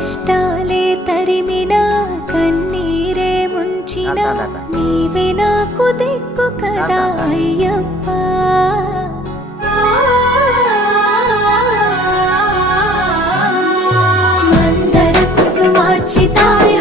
కష్టాలే తరిమినా కన్నీరే ముంచిన నీవే నాకు దిక్కు కదా అయ్యప్ప. మందర కుసుమార్చితాయ